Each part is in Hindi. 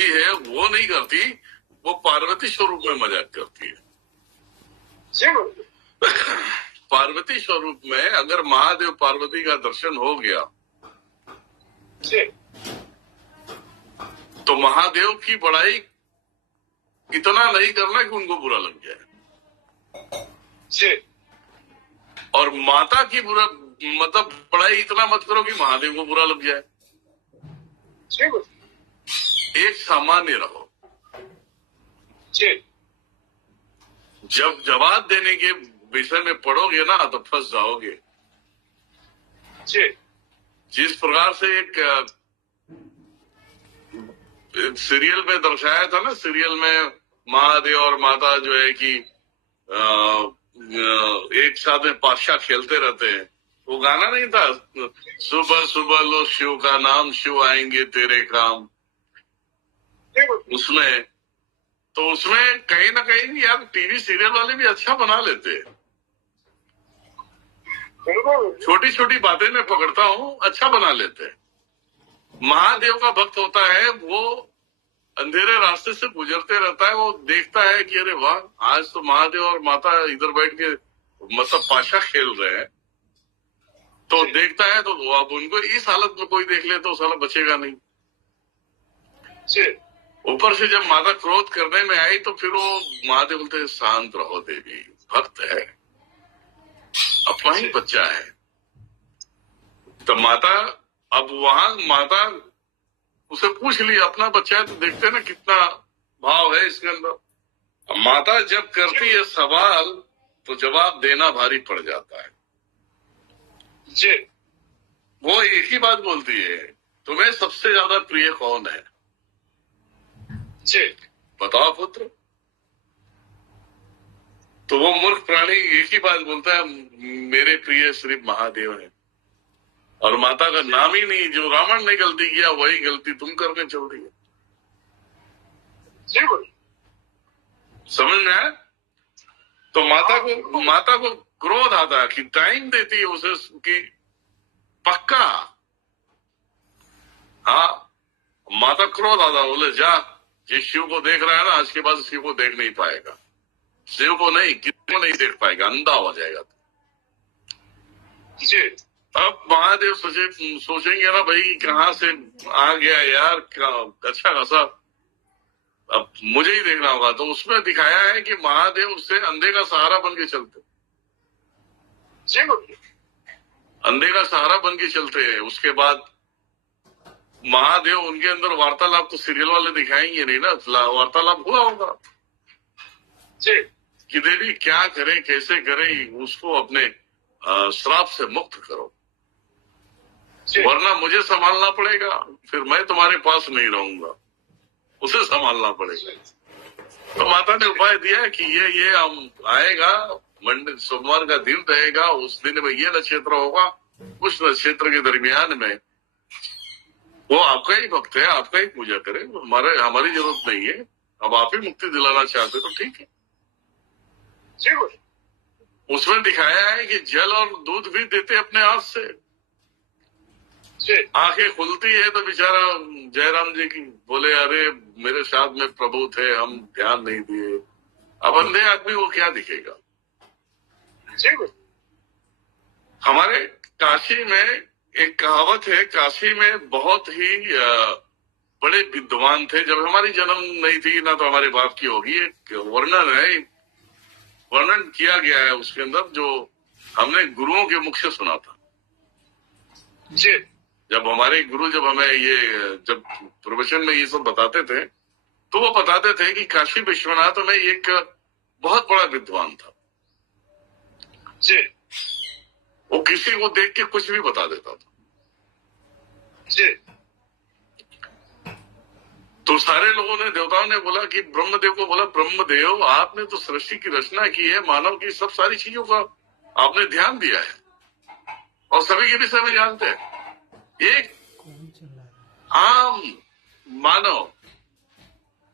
होली है वो नहीं करती, वो पार्वती स्वरूप में मजाक करती है। जी गुरुजी। पार्वती स्वरूप में अगर महादेव पार्वती का दर्शन हो गया जी। तो महादेव की बड़ाई इतना नहीं करना कि उनको बुरा लग जाए, जी। और माता की बुरा मतलब बड़ाई इतना मत करो कि महादेव को बुरा लग जाए। जी गुरुजी। एक सामान्य रहो। जी। जब जवाब देने के विषय में पढ़ोगे ना तो फंस जाओगे। जी। जिस प्रकार से एक सीरियल में दर्शाया था ना, सीरियल में महादेव और माता जो है कि एक साथ में पाशा खेलते रहते हैं। वो गाना नहीं था, सुबह सुबह लो शिव का नाम, शिव आएंगे तेरे काम। जी गुरुजी। उसमें तो उसमें कहीं ना कहीं यार टीवी सीरियल वाले भी अच्छा बना लेते हैं। बिल्कुल। छोटी छोटी बातें मैं पकड़ता हूँ, अच्छा बना लेते हैं। महादेव का भक्त होता है, वो अंधेरे रास्ते से गुजरते रहता है, वो देखता है कि अरे वाह आज तो महादेव और माता इधर बैठ के मतलब पाशा खेल रहे हैं। तो देखता है तो अब उनको इस हालत में कोई देख ले तो साला बचेगा नहीं। जी। ऊपर से जब माता क्रोध करने में आई तो फिर वो महादेव बोलते शांत रहो देवी, भक्त है, अपना ही बच्चा है। तो माता अब वहां माता उसे पूछ लिया अपना बच्चा है तो देखते हैं ना कितना भाव है इसके अंदर। अब माता जब करती है सवाल तो जवाब देना भारी पड़ जाता है। जी। वो एक ही बात बोलती है, तुम्हें सबसे ज्यादा प्रिय कौन है? जी। बताओ पुत्र। तो वो मूर्ख प्राणी एक ही बात बोलता है, मेरे प्रिय सिर्फ महादेव है। और माता का नाम ही नहीं, जो रावण ने गलती किया वही गलती तुम करके चल रही है। जी गुरुजी। समझ में आया? तो माता को क्रोध आता है कि टाइम देती है उसे कि पक्का। हाँ, माता क्रोध आता, बोले जा, जिस शिव को देख रहा है ना आज के बाद शिव को देख नहीं पाएगा, शिव को नहीं किसी को नहीं देख पाएगा, अंधा हो जाएगा। जी। अब महादेव सोचेंगे ना भाई कहाँ से आ गया यार, अच्छा खासा अब मुझे ही देखना होगा। तो उसमें दिखाया है कि महादेव उससे अंधे का सहारा बन के चलते, जी गुरुजी। अंधे का सहारा बन के चलते हैं। उसके बाद महादेव उनके अंदर वार्तालाप तो सीरियल वाले दिखाएंगे नहीं ना, वार्तालाप हुआ होगा जी। कि देवी क्या करे कैसे करे, उसको अपने श्राप से मुक्त करो, वरना मुझे संभालना पड़ेगा, फिर मैं तुम्हारे पास नहीं रहूंगा, उसे संभालना पड़ेगा। तो माता ने उपाय दिया कि ये हम आएगा, मंडे सोमवार का दिन रहेगा, उस दिन में ये नक्षत्र होगा, उस नक्षत्र के दरमियान में वो आपका ही भक्त है, आपका ही पूजा करे, हमारी जरूरत नहीं है। अब आप ही मुक्ति दिलाना चाहते तो ठीक है। जी गुरुजी। उसमें दिखाया है कि जल और दूध भी देते अपने हाथ से। जी। आंखें खुलती है तो बेचारा जयराम जी की बोले अरे मेरे साथ में प्रभु थे, हम ध्यान नहीं दिए। अब अंधे आदमी को क्या दिखेगा? जी गुरुजी। हमारे काशी में एक कहावत है, काशी में बहुत ही बड़े विद्वान थे, जब हमारी जन्म नहीं थी ना तो हमारे बाप की होगी, एक वर्णन है, वर्णन किया गया है उसके अंदर जो हमने गुरुओं के मुख से सुना था। जी। जब हमारे गुरु जब हमें ये जब प्रवचन में ये सब बताते थे तो वो बताते थे कि काशी विश्वनाथ में एक बहुत बड़ा विद्वान था। जी। वो किसी को देख के कुछ भी बता देता था। जी। तो सारे लोगों ने, देवताओं ने बोला कि ब्रह्मदेव को बोला, ब्रह्मदेव आपने तो सृष्टि की रचना की है, मानव की सब सारी चीजों का आपने ध्यान दिया है और सभी के विषय में जानते हैं, एक आम मानव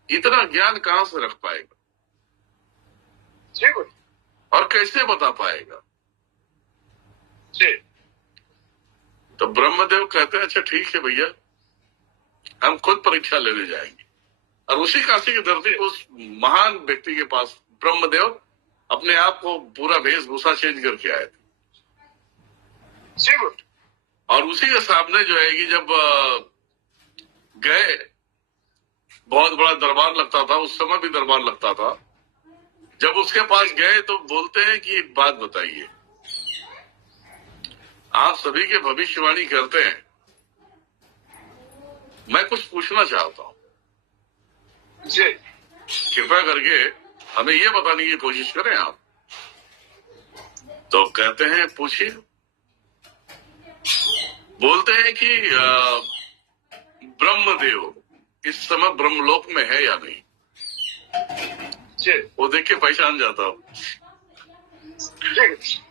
इतना ज्ञान कहां से रख पाएगा? जी गुरुजी। और कैसे बता पाएगा? जी। तो ब्रह्मदेव कहते हैं अच्छा ठीक है भैया, हम खुद परीक्षा लेने जाएंगे। और उसी काशी की धरती को उस महान व्यक्ति के पास ब्रह्मदेव अपने आप को पूरा वेशभूषा चेंज करके आए थे। जी गुरु। और उसी के सामने जो है कि जब गए, बहुत बड़ा दरबार लगता था, उस समय भी दरबार लगता था। जब उसके पास गए तो बोलते हैं कि एक बात बताइए, आप सभी के भविष्यवाणी करते हैं, मैं कुछ पूछना चाहता हूं, जी कृपया करके हमें ये बताने की कोशिश करें आप। तो कहते हैं पूछिए। बोलते हैं कि ब्रह्मदेव इस समय ब्रह्मलोक में है या नहीं। जी वो देख के पहचान जाता हूं। जी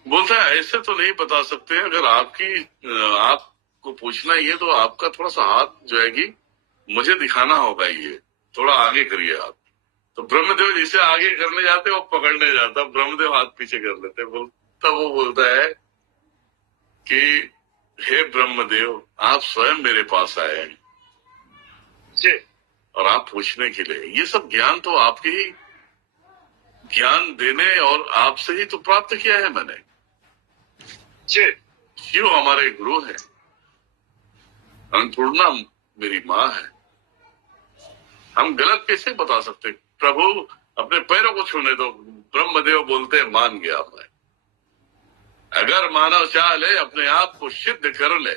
बोलता है ऐसे तो नहीं बता सकते, अगर आपको पूछना ही है तो आपका थोड़ा सा हाथ जो है कि मुझे दिखाना होगा, ये थोड़ा आगे करिए आप। तो ब्रह्मदेव जिसे आगे करने जाते वो पकड़ने जाता, ब्रह्मदेव हाथ पीछे कर लेते। तब वो बोलता है कि हे ब्रह्मदेव, आप स्वयं मेरे पास आए हैं जी और आप पूछने के लिए, ये सब ज्ञान तो आपके ही ज्ञान देने और आपसे ही तो प्राप्त किया है मैंने। जी शिव हमारे गुरु है, अन्नपूर्णा मेरी माँ है, हम गलत कैसे बता सकते। प्रभु अपने पैरों को छूने दो। ब्रह्मदेव बोलते हैं मान गया मैं। अगर मानव चाह ले अपने आप को सिद्ध कर ले,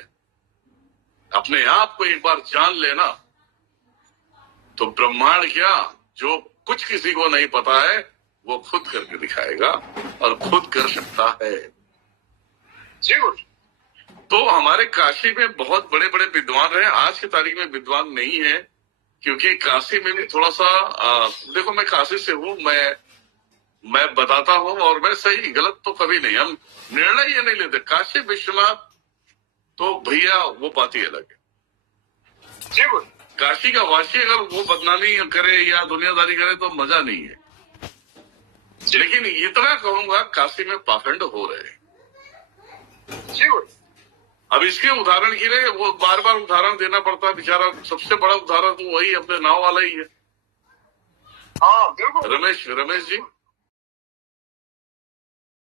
अपने आप को एक बार जान लेना, तो ब्रह्मांड क्या, जो कुछ किसी को नहीं पता है वो खुद करके दिखाएगा और खुद कर सकता है। जी गुरु। तो हमारे काशी में बहुत बड़े बड़े विद्वान रहे, आज की तारीख में विद्वान नहीं है, क्योंकि काशी में भी थोड़ा सा देखो, मैं काशी से हूँ, मैं बताता हूँ, और मैं सही गलत तो कभी नहीं, हम निर्णय ये नहीं लेते। काशी विश्वनाथ तो भैया वो बात ही अलग है। जी गुरु। काशी का वासी अगर वो बदनामी करे या दुनियादारी करे तो मजा नहीं है। लेकिन इतना कहूंगा, काशी में पाखंड हो रहे हैं। जी गुरु। अब इसके उदाहरण के लिए वो बार बार उदाहरण देना पड़ता है, बेचारा सबसे बड़ा उदाहरण तो वही अपने नाव वाला ही है, हाँ बिल्कुल। रमेश जी।